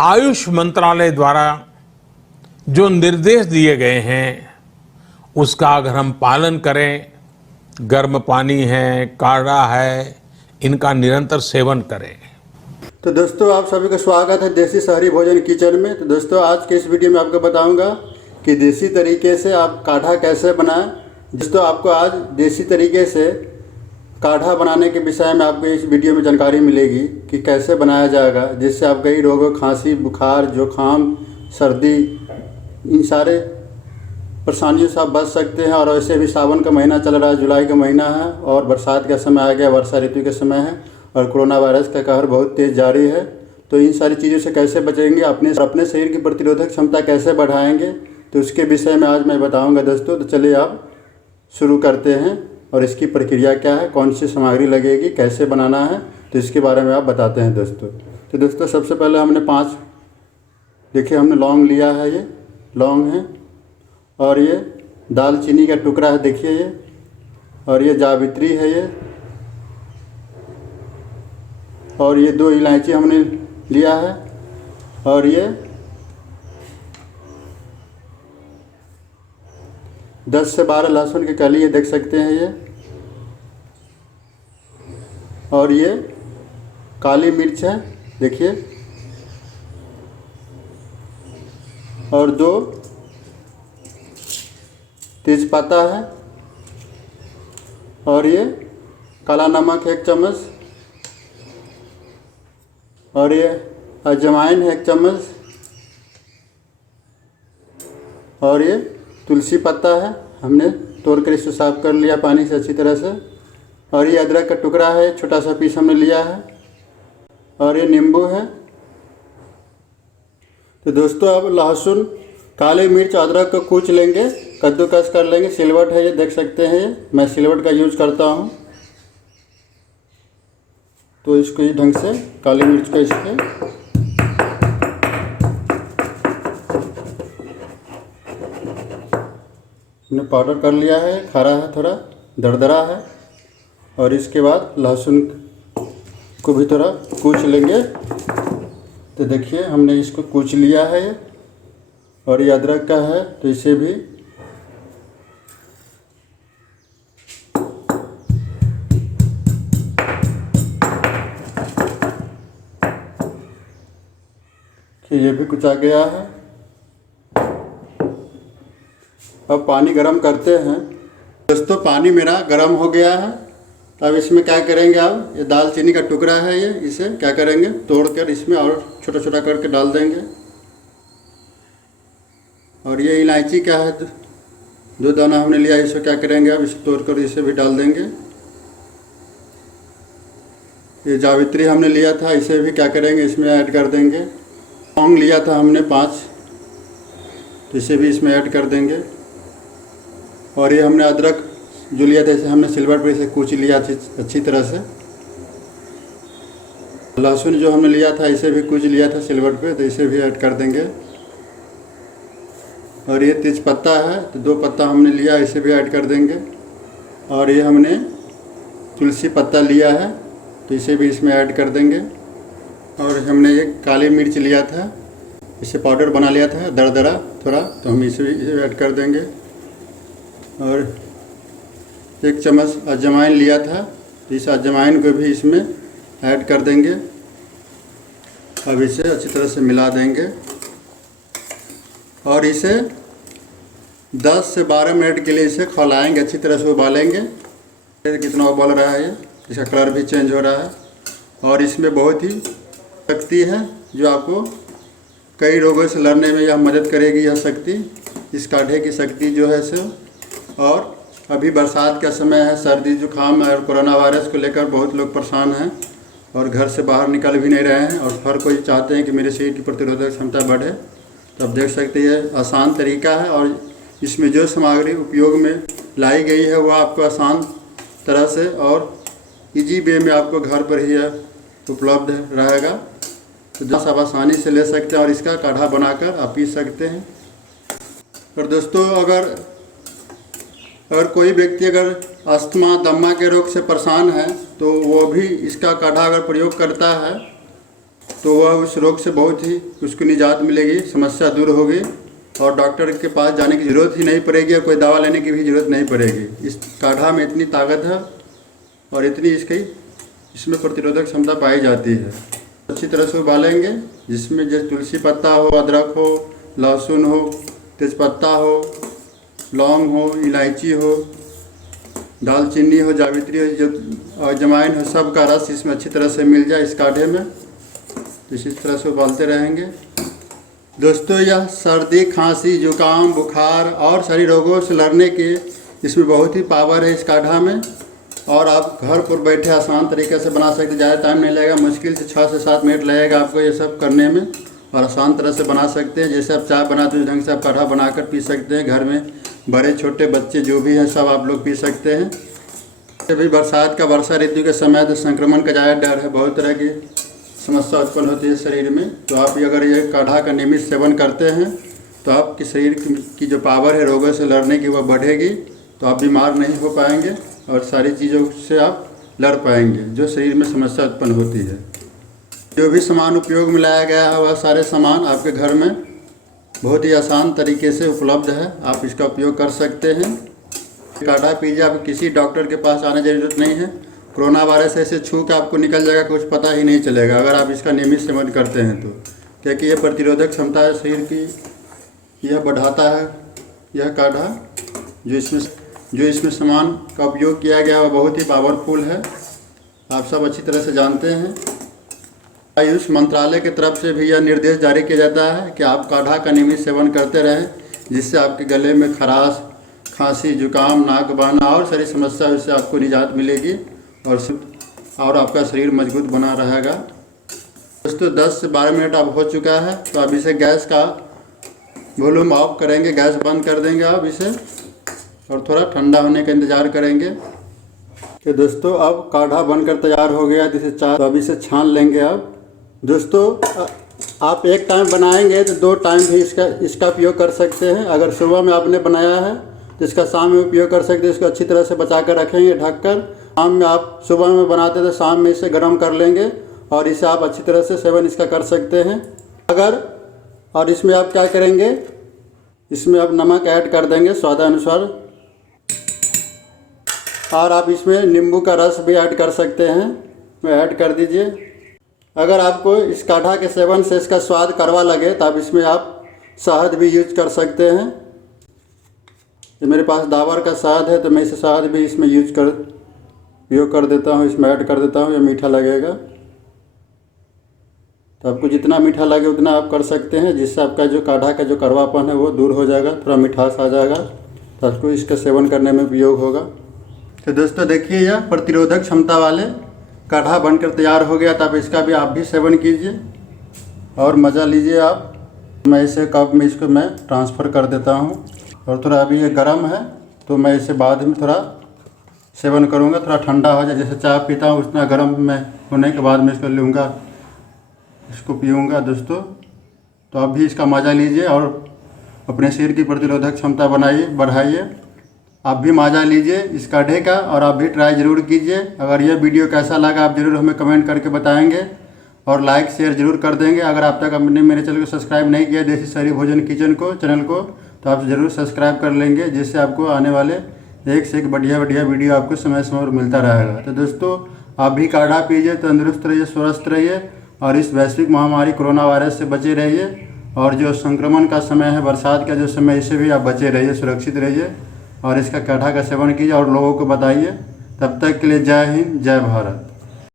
आयुष मंत्रालय द्वारा जो निर्देश दिए गए हैं उसका अगर हम पालन करें, गर्म पानी है, काढ़ा है, इनका निरंतर सेवन करें। तो दोस्तों आप सभी का स्वागत है देसी शहरी भोजन किचन में। तो दोस्तों आज के इस वीडियो में आपको बताऊंगा कि देसी तरीके से आप काढ़ा कैसे बनाएं। दोस्तों आपको आज देसी तरीके से काढ़ा बनाने के विषय में आपको इस वीडियो में जानकारी मिलेगी कि कैसे बनाया जाएगा, जिससे आप कई रोगों, खांसी, बुखार, जुखाम, सर्दी, इन सारे परेशानियों से आप बच सकते हैं। और वैसे भी सावन का महीना चल रहा है, जुलाई का महीना है और बरसात का समय आ गया, वर्षा ऋतु का समय है और कोरोना वायरस का कहर बहुत तेज़ जारी है। तो इन सारी चीज़ों से कैसे बचेंगे, अपने शरीर की प्रतिरोधक क्षमता कैसे बढ़ाएंगे, तो उसके विषय में आज मैं बताऊंगा दोस्तों। तो चलिए आप शुरू करते हैं और इसकी प्रक्रिया क्या है, कौन सी सामग्री लगेगी, कैसे बनाना है, तो इसके बारे में आप बताते हैं दोस्तों। तो दोस्तों सबसे पहले हमने 5 देखिए हमने लौंग लिया है, ये लौंग है और ये दालचीनी का टुकड़ा है देखिए ये, और ये जावित्री है ये, और ये 2 इलायची हमने लिया है, और ये 10 से 12 लहसुन की कली, ये देख सकते हैं ये, और ये काली मिर्च है देखिए, और 2 तेजपत्ता है, और ये काला नमक 1 चम्मच, और ये अजवाइन है 1 चम्मच, और ये तुलसी पत्ता है, हमने तोड़कर इसको साफ कर लिया पानी से अच्छी तरह से, और ये अदरक का टुकड़ा है, छोटा सा पीस हमने लिया है, और ये नींबू है। तो दोस्तों अब लहसुन, काली मिर्च, अदरक को कूच लेंगे, कद्दूकस कर लेंगे। सिलवट है ये देख सकते हैं, ये मैं सिलवट का यूज करता हूँ। तो इसको इस ढंग से काली मिर्च को इसके हमने पाउडर कर लिया है, खरा है, थोड़ा दरदरा है। और इसके बाद लहसुन को भी थोड़ा कूच लेंगे। तो देखिए हमने इसको कूच लिया है ये, और ये अदरक का है तो इसे भी ये भी कुचा गया है। अब पानी गरम करते हैं दोस्तों। पानी मेरा गरम हो गया है। अब इसमें क्या करेंगे, अब ये दालचीनी का टुकड़ा है ये, इसे क्या करेंगे तोड़कर इसमें और छोटा छोटा करके डाल देंगे। और ये इलायची क्या है, 2 दाना हमने लिया, इसे क्या करेंगे अब इसे तोड़कर इसे भी डाल देंगे। ये जावित्री हमने लिया था, इसे भी क्या करेंगे इसमें ऐड कर देंगे। लौंग लिया था हमने 5, तो इसे भी इसमें ऐड कर देंगे। और ये हमने अदरक जो लिया था, इसे हमने सिलवट पर इसे कूच लिया अच्छी तरह से। लहसुन जो हमने लिया था इसे भी कूच लिया था सिलवट पे, तो इसे भी ऐड कर देंगे। और ये तेजपत्ता है तो 2 पत्ता हमने लिया, इसे भी ऐड कर देंगे। और ये हमने तुलसी पत्ता लिया है तो इसे भी इसमें ऐड कर देंगे। और हमने ये काली मिर्च लिया था, इसे पाउडर बना लिया था दरदरा थोड़ा, तो हम इसे भी ऐड कर देंगे। और 1 चम्मच अजवाइन लिया था, तो इस अजवाइन को भी इसमें ऐड कर देंगे। अब इसे अच्छी तरह से मिला देंगे और इसे 10 से 12 मिनट के लिए इसे खौलाएंगे, अच्छी तरह से उबालेंगे। कितना उबाल रहा है ये, इसका कलर भी चेंज हो रहा है। और इसमें बहुत ही शक्ति है जो आपको कई रोगों से लड़ने में यह मदद करेगी। यह शक्ति, इस काढ़े की शक्ति जो है सो। और अभी बरसात का समय है, सर्दी जुकाम और कोरोना वायरस को लेकर बहुत लोग परेशान हैं और घर से बाहर निकल भी नहीं रहे हैं, और हर कोई चाहते हैं कि मेरे शरीर की प्रतिरोधक क्षमता बढ़े। तो आप देख सकते हैं आसान तरीका है, और इसमें जो सामग्री उपयोग में लाई गई है वह आपको आसान तरह से और इजी वे में आपको घर पर ही उपलब्ध रहेगा। तो जो आप आसानी से ले सकते हैं और इसका काढ़ा बनाकर आप पी सकते हैं। और दोस्तों अगर कोई व्यक्ति अगर अस्थमा, दमा के रोग से परेशान है तो वो भी इसका काढ़ा अगर प्रयोग करता है तो वह उस रोग से बहुत ही उसको निजात मिलेगी, समस्या दूर होगी और डॉक्टर के पास जाने की ज़रूरत ही नहीं पड़ेगी और कोई दवा लेने की भी ज़रूरत नहीं पड़ेगी। इस काढ़ा में इतनी ताकत है और इतनी इसमें प्रतिरोधक क्षमता पाई जाती है। अच्छी तरह से उबालेंगे, जिसमें जैसे तुलसी पत्ता हो, अदरक हो, लहसुन हो, तेज़पत्ता हो, लौंग हो, इलायची हो, दालचीनी हो, जावित्री हो, जो अजवाइन हो, सब का रस इसमें अच्छी तरह से मिल जाए इस काढ़े में। तो इसी तरह से उबालते रहेंगे। दोस्तों, यह सर्दी, खांसी, जुकाम, बुखार और सारी रोगों से लड़ने के इसमें बहुत ही पावर है इस काढ़ा में। और आप घर पर बैठे आसान तरीके से बना सकते हैं, ज़्यादा टाइम नहीं लगेगा, मुश्किल से 6 से 7 मिनट लगेगा आपको ये सब करने में और आसान तरह से बना सकते हैं। जैसे आप चाय बनाते हो उस ढंग से आप काढ़ा बनाकर पी सकते हैं। घर में बड़े छोटे बच्चे जो भी हैं सब आप लोग पी सकते हैं। अभी बरसात का वर्षा ऋतु के समय तो संक्रमण का ज़्यादा डर है, बहुत तरह की समस्या उत्पन्न होती है शरीर में। तो आप अगर ये काढ़ा का नियमित सेवन करते हैं तो आपके शरीर की जो पावर है रोगों से लड़ने की वह बढ़ेगी, तो आप बीमार नहीं हो पाएंगे और सारी चीज़ों से आप लड़ पाएंगे जो शरीर में समस्या उत्पन्न होती है। जो भी सामान उपयोग में लाया गया है वह सारे सामान आपके घर में बहुत ही आसान तरीके से उपलब्ध है, आप इसका उपयोग कर सकते हैं। काढ़ा पीजिए, आप किसी डॉक्टर के पास आने की ज़रूरत नहीं है। कोरोना वायरस ऐसे छू के आपको निकल जाएगा, कुछ पता ही नहीं चलेगा अगर आप इसका नियमित सेवन करते हैं तो, क्योंकि यह प्रतिरोधक क्षमता है शरीर की, यह बढ़ाता है। यह काढ़ा जो इसमें सामान का उपयोग किया गया वह बहुत ही पावरफुल है, आप सब अच्छी तरह से जानते हैं। आयुष मंत्रालय की तरफ से भी यह निर्देश जारी किया जाता है कि आप काढ़ा का नियमित सेवन करते रहें, जिससे आपके गले में खराश, खांसी, जुकाम, नाक बहना और सारी समस्या से आपको निजात मिलेगी और आपका शरीर मजबूत बना रहेगा। दोस्तों, 10 से 12 मिनट अब हो चुका है, तो अब इसे गैस का वॉल्यूम ऑफ करेंगे, गैस बंद कर देंगे आप इसे और थोड़ा ठंडा होने का इंतज़ार करेंगे। तो दोस्तों, अब काढ़ा बनकर तैयार हो गया, जिसे चाय, तो अब इसे छान लेंगे। अब दोस्तों, आप एक टाइम बनाएंगे तो 2 टाइम भी इसका उपयोग कर सकते हैं। अगर सुबह में आपने बनाया है तो इसका शाम में उपयोग कर सकते हैं। इसको अच्छी तरह से बचा कर रखेंगे ढककर। शाम में आप सुबह में बनाते तो शाम में इसे गर्म कर लेंगे और इसे आप अच्छी तरह से सेवन इसका कर सकते हैं। और इसमें आप क्या करेंगे, इसमें आप नमक ऐड कर देंगे स्वादानुसार और आप इसमें नींबू का रस भी ऐड कर सकते हैं, मैं ऐड कर दीजिए। अगर आपको इस काढ़ा के सेवन से इसका स्वाद कड़वा लगे तो आप इसमें आप शहद भी यूज कर सकते हैं। ये मेरे पास डाबर का शहद है तो मैं इसे शहद भी इसमें उपयोग कर देता हूँ, इसमें ऐड कर देता हूँ। ये मीठा लगेगा तो आपको जितना मीठा लगे उतना आप कर सकते हैं, जिससे आपका जो काढ़ा का जो कड़वापन है वो दूर हो जाएगा, थोड़ा मिठास आ जाएगा, तो आपको इसका सेवन करने में उपयोग होगा। तो दोस्तों देखिए, यह प्रतिरोधक क्षमता वाले काढ़ा बनकर तैयार हो गया, तो आप इसका भी आप भी सेवन कीजिए और मज़ा लीजिए आप। मैं इसे कप में इसको मैं ट्रांसफ़र कर देता हूँ और थोड़ा अभी ये गर्म है तो मैं इसे बाद में थोड़ा सेवन करूँगा, थोड़ा ठंडा हो जाए। जैसे चाय पीता हूँ उतना गर्म में होने के बाद मैं इसको लूँगा, इसको पीऊँगा। दोस्तों, तो आप भी इसका मज़ा लीजिए और अपने शरीर की प्रतिरोधक क्षमता बढ़ाइए। आप भी मज़ा लीजिए इस काढ़े का और आप भी ट्राई ज़रूर कीजिए। अगर यह वीडियो कैसा लगा आप ज़रूर हमें कमेंट करके बताएंगे और लाइक शेयर ज़रूर कर देंगे। अगर आप तक आपने मेरे चैनल को सब्सक्राइब नहीं किया देसी शहरी भोजन किचन को चैनल को, तो आप ज़रूर सब्सक्राइब कर लेंगे, जिससे आपको आने वाले एक से एक बढ़िया वीडियो आपको समय समय पर मिलता रहेगा। तो दोस्तों, आप भी काढ़ा पीजिए, तंदुरुस्त रहिए, स्वस्थ रहिए और इस वैश्विक महामारी कोरोना वायरस से बचे रहिए। और जो संक्रमण का समय है, बरसात का जो समय, इससे भी आप बचे रहिए, सुरक्षित रहिए और इसका काढ़ा का सेवन कीजिए और लोगों को बताइए। तब तक के लिए जय हिंद, जय भारत।